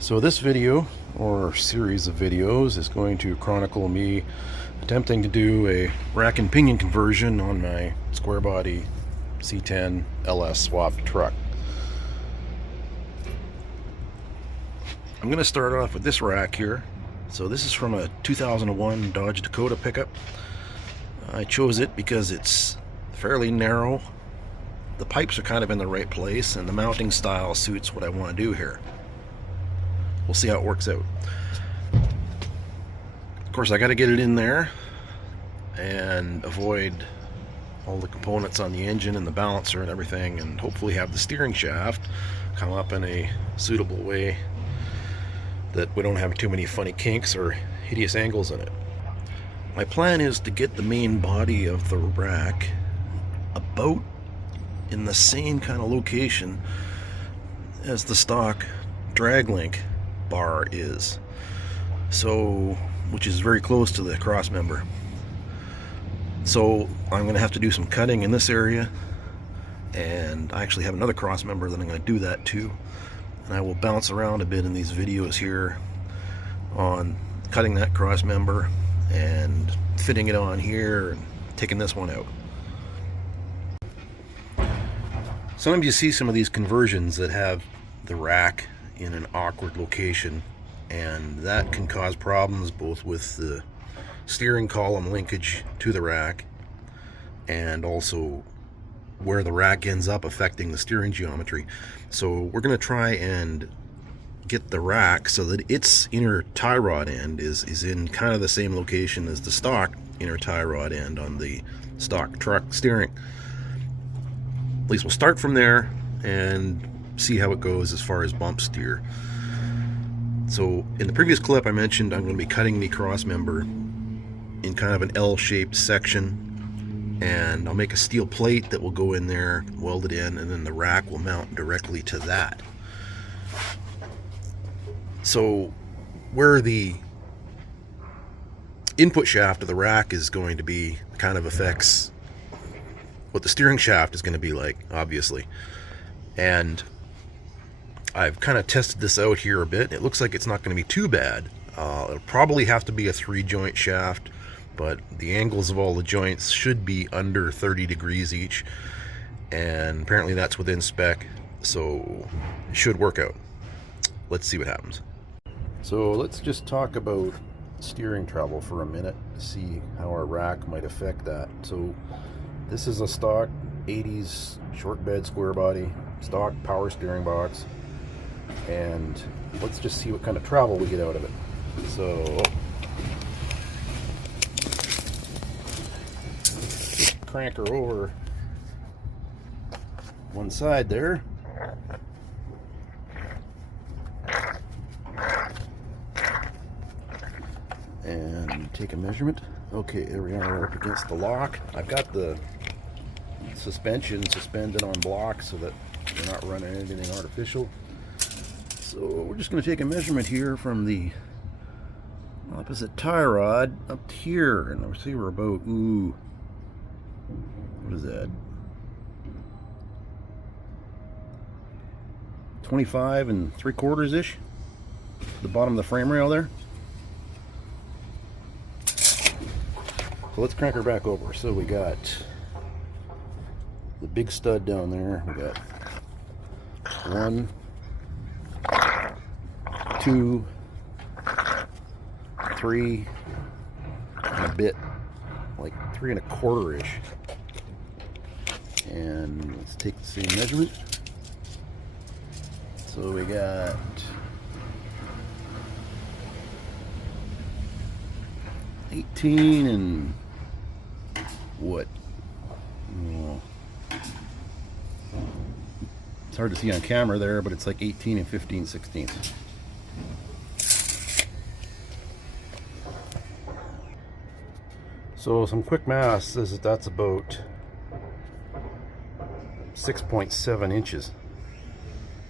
So this video, or series of videos, is going to chronicle me attempting to do a rack and pinion conversion on my Squarebody C10 LS swapped truck. I'm going to start off with this rack here. So this is from a 2001 Dodge Dakota pickup. I chose it because it's fairly narrow. The pipes are kind of in the right place, and the mounting style suits what I want to do here. We'll see how it works out. Of course, I got to get it in there and avoid all the components on the engine and the balancer and everything, and hopefully have the steering shaft come up in a suitable way that we don't have too many funny kinks or hideous angles in it. My plan is to get the main body of the rack about in the same kind of location as the stock drag link bar is, so which is very close to the cross member. So I'm going to have to do some cutting in this area, and I actually have another cross member that I'm going to do that too, and I will bounce around a bit in these videos here on cutting that cross member and fitting it on here and taking this one out. Sometimes you see some of these conversions that have the rack in an awkward location, and that can cause problems both with the steering column linkage to the rack and also where the rack ends up affecting the steering geometry. So we're going to try and get the rack so that its inner tie rod end is in kind of the same location as the stock inner tie rod end on the stock truck steering. At least we'll start from there and see how it goes as far as bump steer. So in the previous clip I mentioned I'm going to be cutting the cross member in kind of an L-shaped section, and I'll make a steel plate that will go in there, weld it in, and then the rack will mount directly to that. So where the input shaft of the rack is going to be kind of affects what the steering shaft is going to be like, obviously. And I've kind of tested this out here a bit. It looks like it's not going to be too bad. It'll probably have to be a 3-joint shaft, but the angles of all the joints should be under 30 degrees each, and apparently that's within spec, so it should work out. Let's see what happens. So let's just talk about steering travel for a minute to see how our rack might affect that. So this is a stock 80s short bed square body, stock power steering box, and let's just see what kind of travel we get out of it. So crank her over one side there, and take a measurement. Okay, there we are up against the lock. I've got the suspension suspended on blocks so that we're not running anything artificial. So we're just going to take a measurement here from the opposite tie rod up here, and we'll see we're about, what is that, 25 3/4 ish, the bottom of the frame rail there. So let's crank her back over. So we got the big stud down there. We got 1, 2, 3, and a bit, like 3 1/4 ish. And let's take the same measurement. So we got 18 and what? Oh, it's hard to see on camera there, but it's like 18 15/16. So some quick math says that that's about 6.7 inches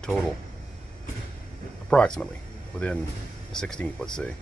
total, approximately, within a 16th, let's say.